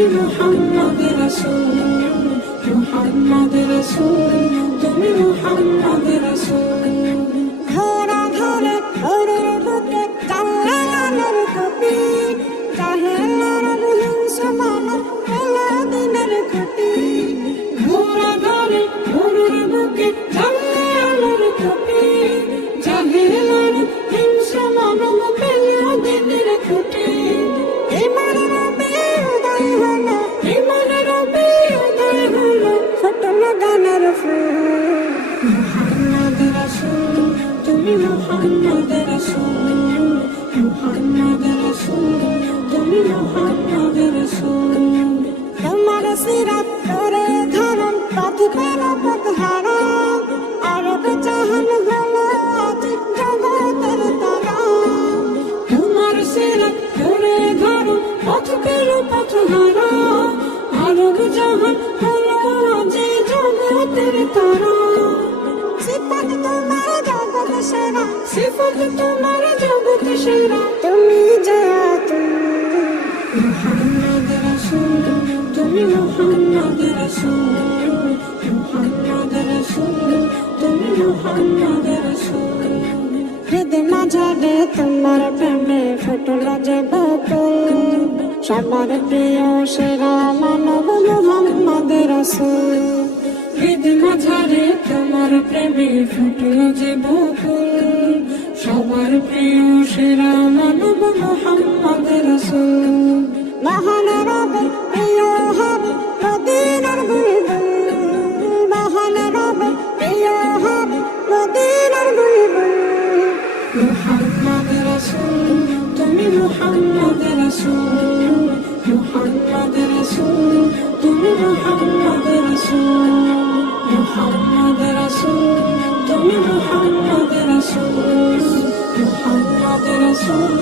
তুমি মুহাম্মদ রসুল তুমি মুহাম্মদ রসুল তোমার সিরাত করে ধরন পথ পেল পথ হারাম আরব জাহান হলো আজ জগতের তারা তোমার সিরাত করে ধরন পথ পেল পথ হারাম আরব জাহান হলো আজ জগতের তারা। সিফাত তোমার জগৎ সেরা। সিফাত তোমার জগৎ সেরা। তুমি জয়া তুমি। মুহাম্মদ রাসূল তুমি মুহাম্মদ রাসূল। মুহাম্মদ রাসূল তুমি মুহাম্মদ রাসূল। হৃদ মাঝারে তোমার প্রেমে ফুটল যে বকুল সবার প্রিয় সেরা মানব মুহাম্মদ রাসূল ঈদ মাঝারে তোমার প্রেমে ফুটল যে বকুল। সবার প্রিয় সেরা মানব মোহাম্মদ তুমি মোহাম্মদ রসুল মোহাম্মদ রসুল তুমি মোহাম্মদ রসুল মোহাম্মদ রসুল তুমি মোহাম্মদ রসুল